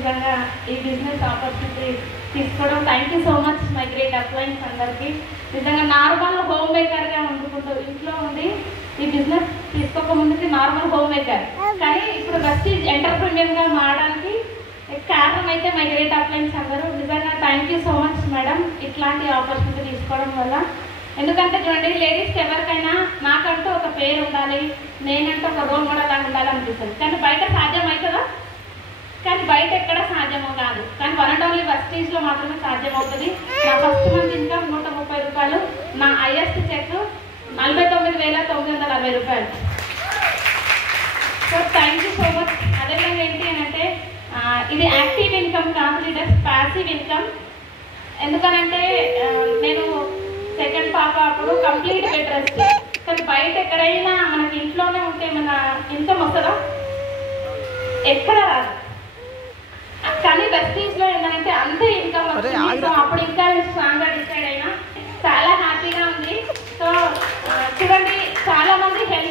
నిజంగా ఈ business opportunity తీసుకోవడం thank you so much my great appliances అందరికీ. నిజంగా నార్మల్ హోమ్ మేకర్గా వండుకుంటూ ఇంట్లో ఉండి ఈ బిజినెస్ తీసుకోక ముందుకి నార్మల్ హోమ్ మేకర్, కానీ ఇప్పుడు వెస్టీజ్ ఎంటర్ప్రెన్యూర్గా మారడానికి కారణం అయితే మై గ్రేట్ అప్లయన్స్ అందరూ. నిజంగా thank you so much madam ఇట్లాంటి ఆపర్చునిటీ తీసుకోవడం వల్ల. ఎందుకంటే చూడండి, లేడీస్కి ఎవరికైనా నాకంటూ ఒక పేరు ఉండాలి, నేనంటూ ఒక రోల్ మోడల్ లాగా ఉండాలనిపిస్తుంది. కానీ బయట సాధ్యం అవుతుందా? కానీ బయట ఎక్కడ సాధ్యమో కాదు, కానీ వన్ అండ్ ఓన్లీ వెస్టీజ్లో మాత్రమే సాధ్యం అవుతుంది. నా ఫస్ట్ మంత్ ఇన్కమ్ 130 రూపాయలు, నా హైయెస్ట్ చెక్ 49,960 రూపాయలు. So thank you so much. అదేవిధంగా ఏంటి అని అంటే ఇది యాక్టివ్ ఇన్కమ్ కాదు, ఇది ప్యాసివ్ ఇన్కమ్. ఎందుకనంటే నేను సెకండ్ పాప అప్పుడు కంప్లీట్ బెడ్ రెస్ట్, కానీ బయట ఎక్కడైనా మనకి ఇంట్లోనే ఉంటే మన ఇన్కమ్ వస్తుందా? ఎక్కడ రాదు. కానీ వెస్టీజ్లో ఏంటంటే అంతే ఇన్కమ్ వస్తుంది. సో అప్పుడు ఇంకా స్ట్రాంగ్గా డిసైడ్ అయినా చాలా హ్యాపీగా ఉంది. సో చూడండి, చాలా మంది హెల్త్